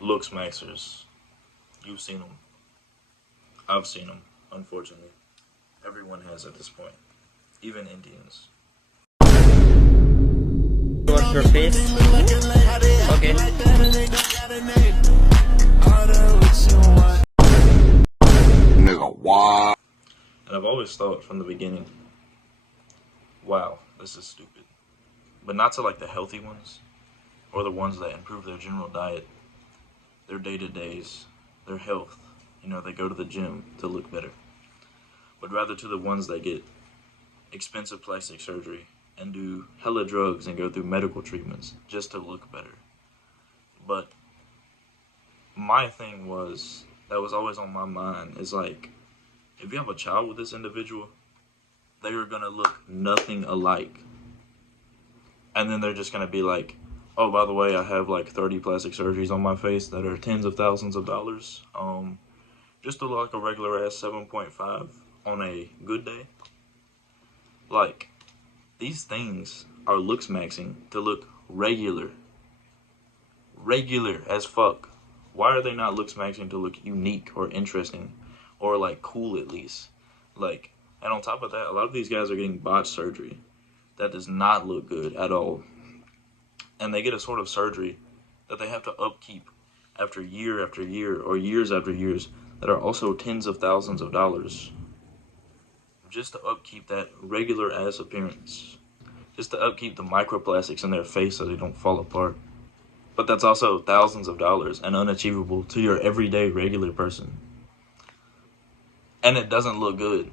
Looksmaxers. You've seen them. I've seen them, unfortunately. Everyone has at this point. Even Indians. Towards your face. Okay. Nigga, wow. And I've always thought from the beginning, wow, this is stupid. But not to like the healthy ones, or the ones that improve their general diet, their day-to-days, their health. You know, they go to the gym to look better. But rather to the ones that get expensive plastic surgery and do hella drugs and go through medical treatments just to look better. But my thing was, that was always on my mind, is like, if you have a child with this individual, they are gonna look nothing alike. And then they're just gonna be like, oh, by the way, I have like 30 plastic surgeries on my face that are tens of thousands of dollars. Just to look like a regular ass 7.5 on a good day. Like, these things are Looksmaxing to look regular. Regular as fuck. Why are they not Looksmaxing to look unique or interesting? Or like cool at least? Like, and on top of that, a lot of these guys are getting botched surgery that does not look good at all. And they get a sort of surgery that they have to upkeep after year or years after years that are also tens of thousands of dollars. Just to upkeep that regular ass appearance. Just to upkeep the microplastics in their face so they don't fall apart. But that's also thousands of dollars and unachievable to your everyday regular person. And it doesn't look good.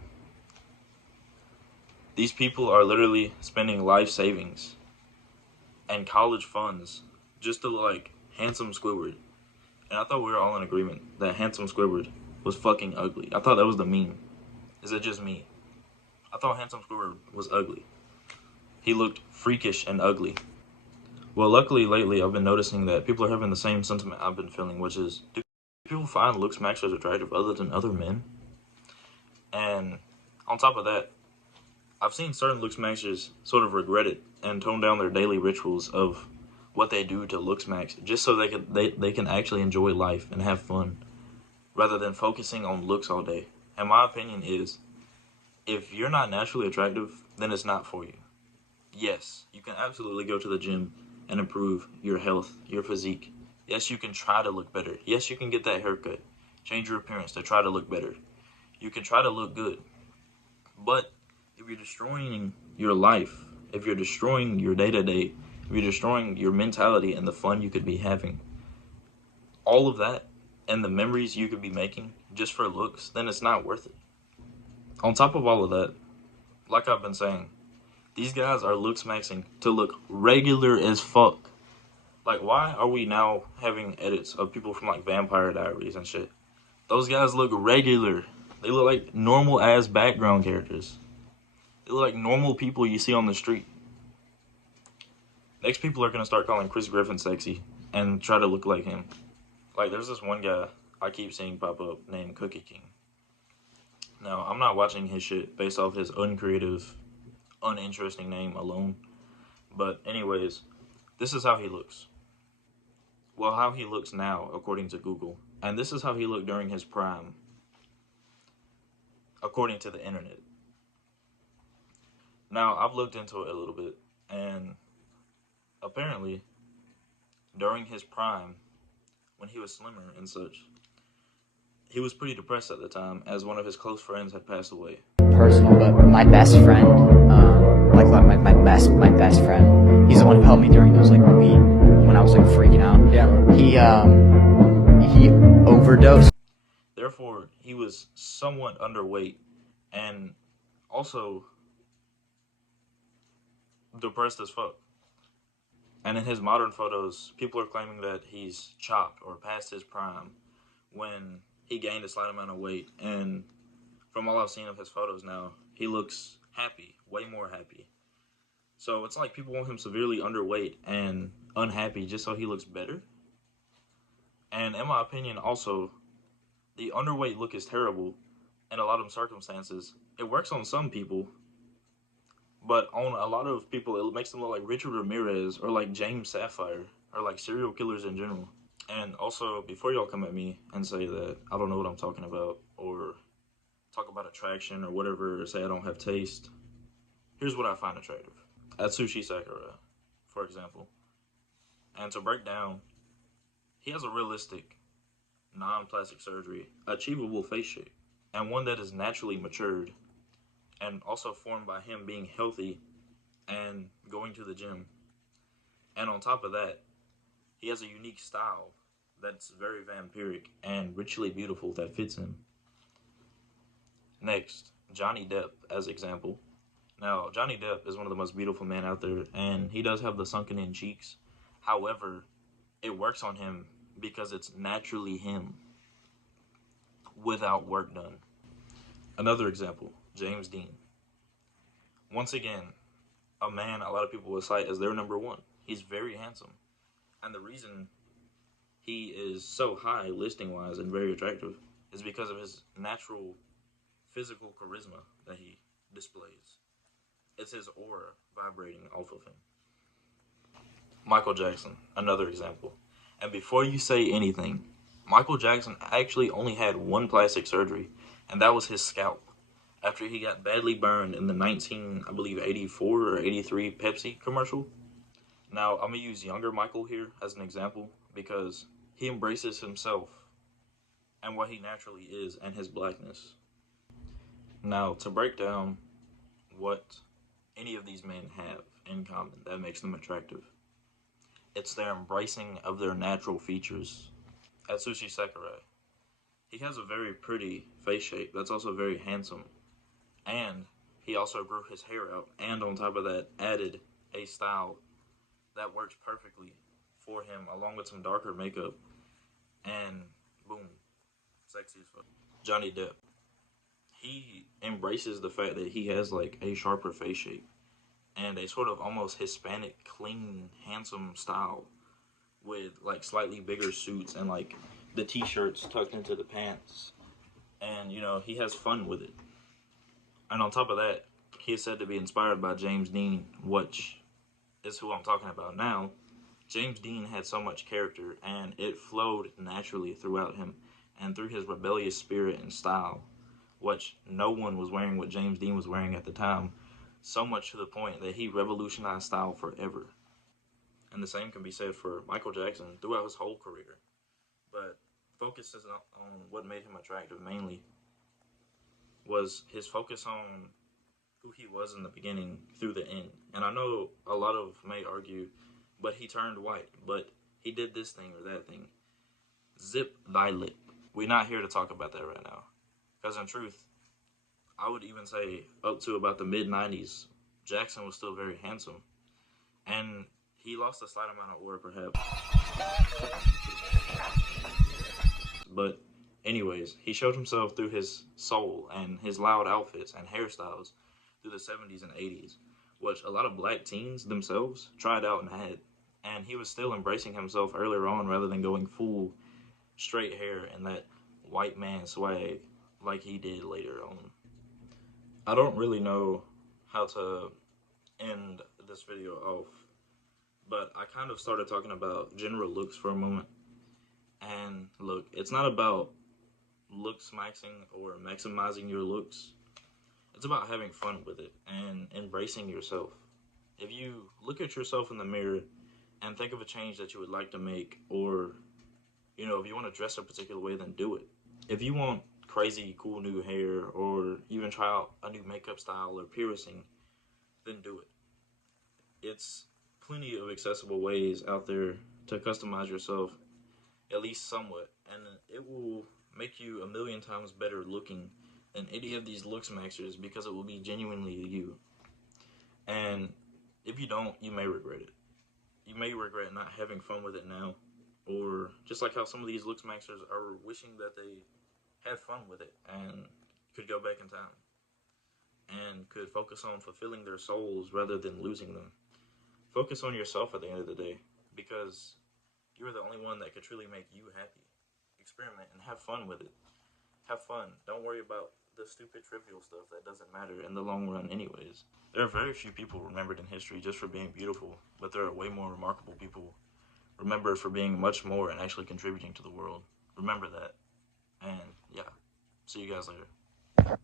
These people are literally spending life savings and college funds just to look like Handsome Squidward. And I thought we were all in agreement that Handsome Squidward was fucking ugly. I thought that was the meme. Is it just me? I thought Handsome Squidward was ugly. He looked freakish and ugly. Well, luckily lately I've been noticing that people are having the same sentiment I've been feeling, which is, do people find Looksmaxers attractive other than other men? And on top of that, I've seen certain Looksmaxers sort of regret it and tone down their daily rituals of what they do to Looksmax just so they can actually enjoy life and have fun rather than focusing on looks all day. And my opinion is, if you're not naturally attractive, then it's not for you. Yes, you can absolutely go to the gym and improve your health, your physique. Yes, you can try to look better. Yes, you can get that haircut, change your appearance to try to look better. You can try to look good. But if you're destroying your life, if you're destroying your day-to-day, if you're destroying your mentality and the fun you could be having, all of that and the memories you could be making just for looks, then it's not worth it. On top of all of that, like I've been saying, these guys are Looksmaxing to look regular as fuck. Like, why are we now having edits of people from like Vampire Diaries and shit? Those guys look regular. They look like normal ass background characters. They look like normal people you see on the street. Next, people are gonna start calling Chris Griffin sexy and try to look like him. Like, there's this one guy I keep seeing pop up named Cookie King. Now, I'm not watching his shit based off his uncreative, uninteresting name alone. But anyways, this is how he looks. Well, how he looks now, according to Google. And this is how he looked during his prime, according to the internet. Now, I've looked into it a little bit, and apparently, during his prime, when he was slimmer and such, he was pretty depressed at the time, as one of his close friends had passed away. Personal, but my best friend, my best friend, he's the one who helped me during those like when I was like freaking out. Yeah. He overdosed. Therefore, he was somewhat underweight and also depressed as fuck. And in his modern photos, people are claiming that he's chopped or past his prime when he gained a slight amount of weight. And from all I've seen of his photos now, he looks happy, way more happy. So it's like people want him severely underweight and unhappy just so he looks better. And in my opinion, also, the underweight look is terrible in a lot of circumstances. It works on some people, but on a lot of people, it makes them look like Richard Ramirez or like James Sapphire or like serial killers in general. And also, before y'all come at me and say that I don't know what I'm talking about, or talk about attraction or whatever, or say I don't have taste, here's what I find attractive. Atsushi Sakurai, for example. And to break down, he has a realistic, non plastic surgery, achievable face shape, and one that is naturally matured, and also formed by him being healthy and going to the gym. And on top of that, he has a unique style that's very vampiric and richly beautiful that fits him. Next, Johnny Depp as example. Now, Johnny Depp is one of the most beautiful men out there, and he does have the sunken in cheeks. However, it works on him because it's naturally him without work done. Another example, James Dean. Once again, a man a lot of people will cite as their number one. He's very handsome. And the reason he is so high listing wise and very attractive is because of his natural physical charisma that he displays. It's his aura vibrating off of him. Michael Jackson, another example. And before you say anything, Michael Jackson actually only had one plastic surgery, and that was his scalp. After he got badly burned in the 84 or 83 Pepsi commercial. Now, I'm going to use younger Michael here as an example because he embraces himself and what he naturally is and his blackness. Now, to break down what any of these men have in common that makes them attractive, it's their embracing of their natural features. Atsushi Sakurai, he has a very pretty face shape that's also very handsome. And he also grew his hair out, and on top of that, added a style that works perfectly for him, along with some darker makeup. And boom, sexy as fuck. Johnny Depp, he embraces the fact that he has like a sharper face shape and a sort of almost Hispanic, clean, handsome style with like slightly bigger suits and like the t-shirts tucked into the pants. And he has fun with it. And on top of that, he is said to be inspired by James Dean, which is who I'm talking about now. James Dean had so much character, and it flowed naturally throughout him and through his rebellious spirit and style, which no one was wearing what James Dean was wearing at the time, so much to the point that he revolutionized style forever. And the same can be said for Michael Jackson throughout his whole career. But focus is on what made him attractive mainly was his focus on who he was in the beginning through the end. And I know a lot of may argue, but he turned white, but he did this thing or that thing. Zip thy lip. We're not here to talk about that right now. Because in truth, I would even say up to about the mid-90s, Jackson was still very handsome. And he lost a slight amount of aura perhaps. But anyways, he showed himself through his soul and his loud outfits and hairstyles through the 70s and 80s, which a lot of black teens themselves tried out and had. And he was still embracing himself earlier on rather than going full straight hair and that white man swag like he did later on. I don't really know how to end this video off, but I kind of started talking about general looks for a moment. And look, it's not about looksmaxing or maximizing your looks. It's about having fun with it and embracing yourself. If you look at yourself in the mirror and think of a change that you would like to make, or if you want to dress a particular way, then do it. If you want crazy cool new hair or even try out a new makeup style or piercing, then do it. It's plenty of accessible ways out there to customize yourself, at least somewhat, and it will make you a million times better looking than any of these Looksmaxers because it will be genuinely you. And if you don't, you may regret it. You may regret not having fun with it now, or just like how some of these Looksmaxers are wishing that they had fun with it and could go back in time and could focus on fulfilling their souls rather than losing them. Focus on yourself at the end of the day, because you're the only one that could truly make you happy. Experiment and have fun with it. Have fun. Don't worry about the stupid trivial stuff that doesn't matter in the long run anyways. There are very few people remembered in history just for being beautiful, but there are way more remarkable people remember for being much more and actually contributing to the world. Remember that. And yeah, see you guys later.